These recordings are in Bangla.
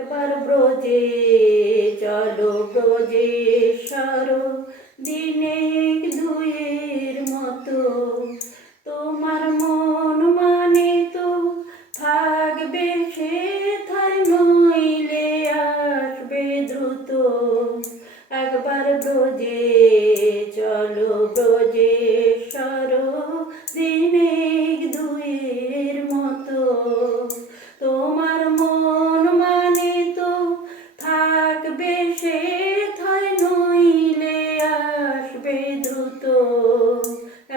একবার ব্রজে চলো ব্রজেশ্বর, দিনে দুয়ের মতো তোমার মন মানে তো থাকবে সেথায়, নইলে আসবে দ্রুত। একবার ব্রজে চলো ব্রজেশ্বর, দিনে দুয়ের মতো তোমার মন মানে তো থাকবে সেথায়, নইলে আসবে দ্রুত।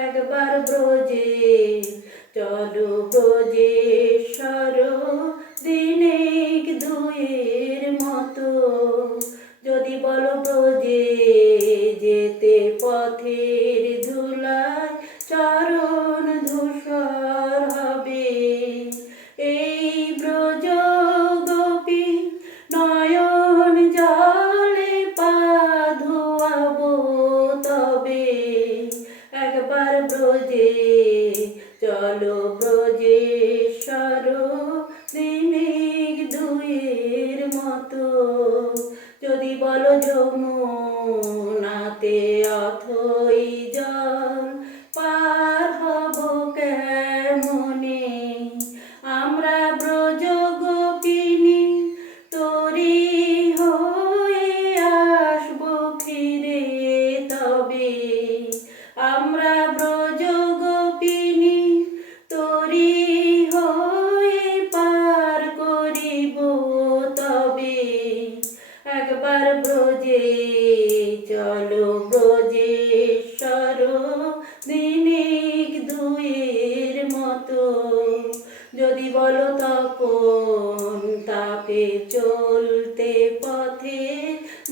একবার ব্রজে চলো ব্রজেশ্বর, দিনে দুয়ের মতো। যদি বলো ব্রজে যেতে পথের ধুলায় চরণ ধূসর হবে, এই ব্রজ গোপী নয়ন জলে পা ধোয়াবো তবে। একবার ব্রজে চলো ব্রজেশ্বর, দিনে দুয়ের মতো। যদি বলো যমুনাতে অথই জল পার হব কেমনে, আমরা ব্রজ গোপিনী তোরি হয়ে আসবো ফিরে তবে। আমরা ব্রজ গোপিনী তোরি হয়ে পার করিব তবে। একবার ব্রজে চলো ব্রজেশ্বর, দিনে দুয়ের মতো। যদি বলো তপন তাপে চলতে পথে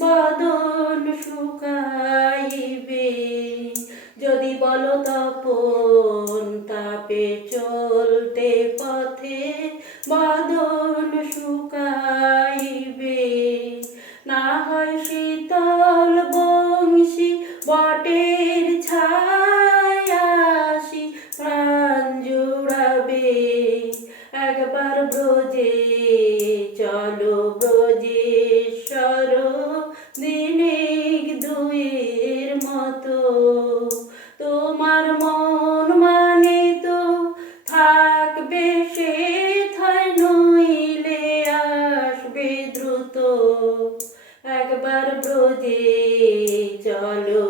বদন শুকাইবে, যদি বলো তপন তাপে চলতে পথে বদন শুকাইবে, না হয় শীতল বংশী বটের ছায়াসি প্রাণ জুড়াবে। একবার ব্রজে চলো ব্রজেশ্বর, দিনে দুয়ের মতো তোমার মন মানে তো থাকবে সেথায়, নইলে আসবে দ্রুত। একবার ব্রজে চলো